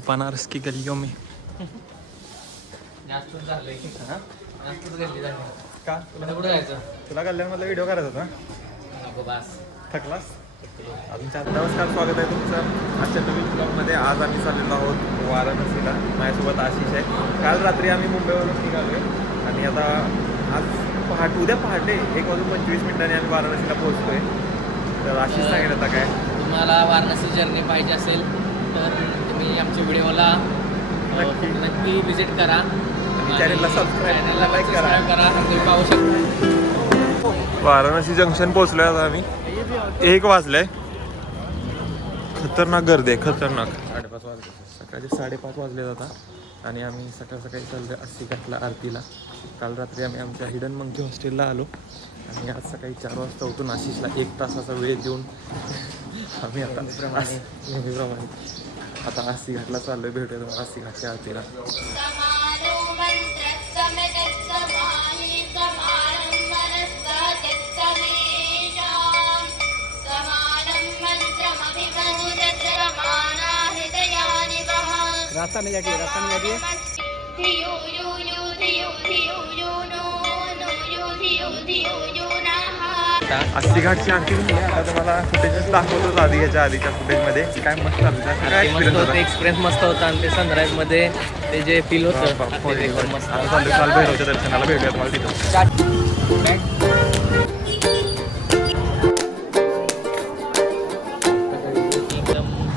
बनारस की गलियों में जास्त झालंय की जास्तच गल्ली झाली का कुठं जायचं तुला कल्याणमधला व्हिडिओ करायचा होता नको बास थकलास अजून नमस्कार, स्वागत आहे तुमचं आजच्या नवीन ब्लॉगमध्ये. आज आम्ही चाललेलो आहोत वाराणसीला. माझ्यासोबत आशिष आहे. काल रात्री आम्ही मुंबईवरून निघालो आहे आणि आता आज उद्या पहाटे 1:25 आम्ही वाराणसीला पोहोचतोय. तर आशिष सांगेल आता काय. तुम्हाला वाराणसी जर्नी पाहिजे असेल तर तुम्ही आमच्या व्हिडिओला नक्की विजिट करा आणि चॅनलला सबस्क्राईब लाईक करा. तुम्ही पाहू शकता वाराणसी जंक्शन पोहोचलोय आता आम्ही. 1 वाजलंय. खतरनाक गर्दी आहे, खतरनाक. 5:30 वाजले, सकाळचे 5:30 वाजले जातात आणि आम्ही सकाळी चाललोय अस्सी घाटला आरतीला. काल रात्री आम्ही आमच्या हिडन मंकी हॉस्टेलला आलो आणि आज सकाळी 4 वाजता उठून आशिषला 1 तासाचा वेळ देऊन आम्ही आता नेहमीप्रमाणे आता अस्सी घाटला चाललोय. भेटूया तुम्हाला अस्सी घाटच्या आरतीला. रास्ता में जाइए अस्सी घाटची आरती आता तुम्हाला फुटेजेस दाखवतो आधी याच्या आधीच्या फुटेजमध्ये. काय मस्त एक्सपिरियन्स मस्त होता आणि ते सनराईज मध्ये ते जे फील होतं मस्त. काल भैरवच्या दर्शनाला भेटूया तुम्हाला तिथं.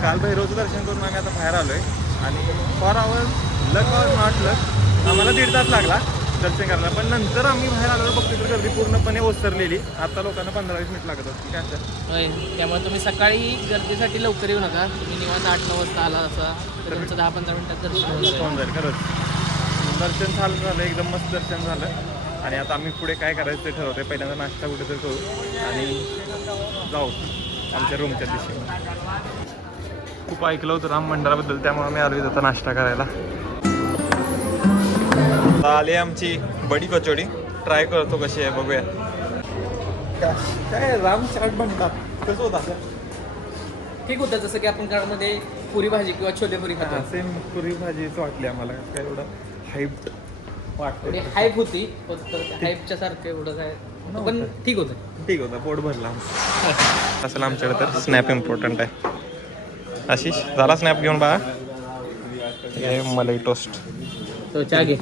काल भैरवचं दर्शन करून आम्ही आता बाहेर आलोय आणि four hours luck or not luck आम्हाला 1.5 तास लागला दर्शन करायला. पण नंतर आम्ही बाहेर आलो बघतो तर गर्दी पूर्णपणे ओसरलेली. आता लोकांना 15-20 मिनिट लागत असतील काय असं. त्यामुळे तुम्ही सकाळी गर्दीसाठी लवकर येऊ नका. तुम्ही निवांत 8-9 वाजता आला असा तर तुमचं 10-15 मिनिटात दर्शन होऊन जाईल. खरंच दर्शन झालं एकदम मस्त दर्शन झालं आणि आता आम्ही पुढे काय करायचं ते ठरवतोय. पहिल्यांदा नाश्ता कुठेतरी करू आणि जाऊ आमच्या रूमच्या दिशेने. खूप ऐकलं होतं राम मंदिराबद्दल, त्यामुळे मी आलो आता नाश्ता करायला. आली आमची बडी कचोडी. ट्राय करतो कशी आहे बघूया. काय राम चाट बनतात कसं होतं असं. ठीक होतं जसं की आपण घरामध्ये पुरी भाजी किंवा छोले पुरी खातो. सेम पुरी भाजीच वाटली आम्हाला. काय एवढं हाईप वाटतं. हाईप होती हाईपच्या सारखं एवढं काय पण ठीक होतं. ठीक होतं, पोट भरला असेल आमच्याकडे. तर स्नॅप इम्पॉर्टंट आहे. आशिष झाला स्नॅप घेऊन बघा. हे मलाई टोस्ट तो चहा घे.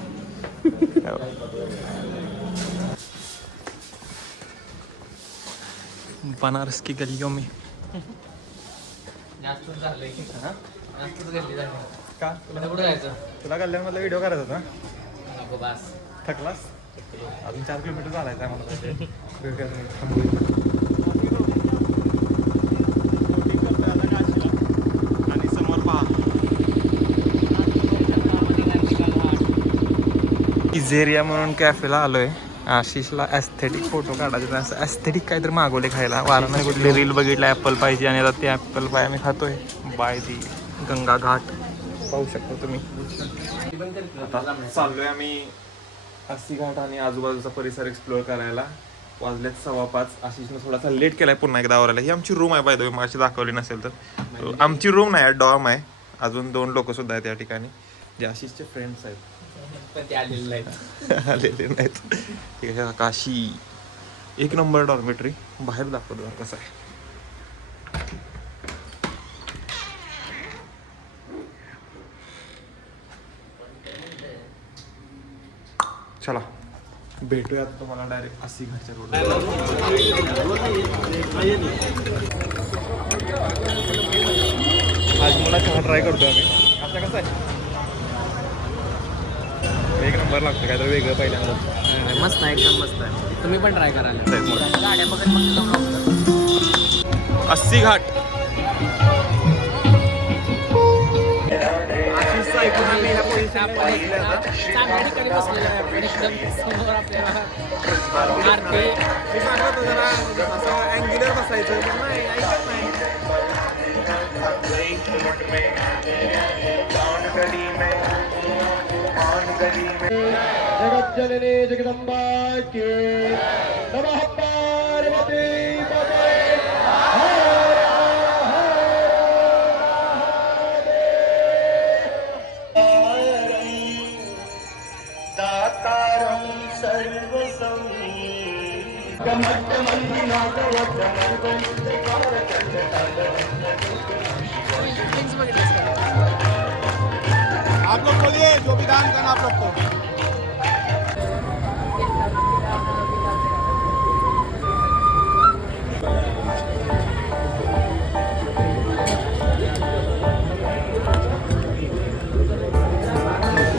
बनारस की गलियों में जास्तच झालंय की जास्तच गल्ली झाली का कुठं जायचं तुला कल्याणमधला व्हिडिओ करायचा होता. नको बास थकलास अजून 4 किलोमीटर झालाय त्या मला आणि समोर पहा इझेरिया म्हणून कॅफेला आलोय. आशिषला ॲस्थेटिक फोटो काढायचे. असं ॲस्थेटिक काहीतरी मागवले खायला. वाराणसी कुठली रील बघितलं ॲपल पाहिजे आणि आता ते ॲपल पाय आम्ही खातोय बाय दी गंगा घाट. पाहू शकता तुम्ही. आता चाललोय आम्ही अस्सी घाट आणि आजूबाजूचा परिसर एक्सप्लोअर करायला. वाजलेत 5:15. आशिषनं थोडासा लेट केलाय पुन्हा एकदा आवरायला. ही आमची रूम आहे बाय द वे, माझी दाखवली नसेल तर. आमची रूम नाही, डॉर्म आहे. अजून 2 लोक सुद्धा आहेत या ठिकाणी जे आशिषचे फ्रेंड्स आहेत. पण ते आलेले नाहीत. आलेले नाहीत. ठीक आहे. Kashi 1 number dormitory. बाहेर दाखवतो कसं आहे. चला भेटूयात तुम्हाला डायरेक्ट अस्सी घाटच्या रोड. आज मला चहा ट्राय करतो आम्ही. आता कसं आहे 1 नंबर लागतं काय तर वेगळं पहिल्यांदा. मस्त आहे एकदम मस्त आहे. तुम्ही पण ट्राय करायला गाड्या बघत मग अस्सी घाट. ऐकून आम्ही ह्या चांगल्या ठिकाणी बसलेलं आहे आपण एकदम समोर आपल्याला आरती. मी सांगत होतो जरा असं अँग्युलर बसायचं पण नाही ऐकत नाही. जगज्जननी जगदंबा की नमः पार्वती पते हर हर महादेव. आप लोग बोलिए जो भी दान करना आप लोग को.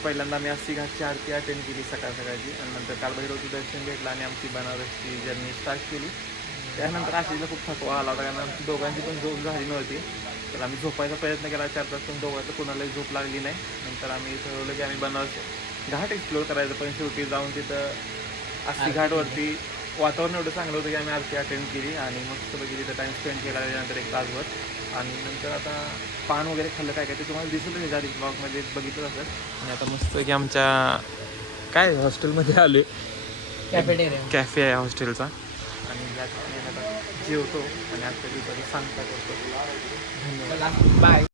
पहिल्यांदा आम्ही अस्सी घाटची आरती अटेंड केली सकाळची आणि नंतर कालभैरवचं दर्शन घेतलं आणि आमची बनारसची जर्नी स्टार्ट केली. त्यानंतर आशिषला खूप थकवा आला होता कारण आमची दोघांची पण झोप झाली नव्हती. तर आम्ही झोपायचा प्रयत्न केला 4 तास पण दोघांचं कोणालाही झोप लागली नाही. नंतर आम्ही ठरवलं की आम्ही बनारस घाट एक्सप्लोर करायचं पण शेवटी जाऊन तिथं अस्सी घाटवरती वातावरण एवढं चांगलं होतं की आम्ही आरती अटेंड केली आणि मस्तपैकी तिथं टाईम स्पेंड केला. त्याच्यानंतर 1 तासभर आणि नंतर आता पान वगैरे खाल्लं काय ते तुम्हाला दिसत आहे आधी ब्लॉगमध्ये बघितलं असेल. आणि आता मस्त की आमच्या काय हॉस्टेलमध्ये आलो आहे. कॅफेटेरिया कॅफे आहे हॉस्टेलचा आणि या ठिकाणी आता जेवतो आणि आजच्या दिवसाची सांगता करतो. बाय.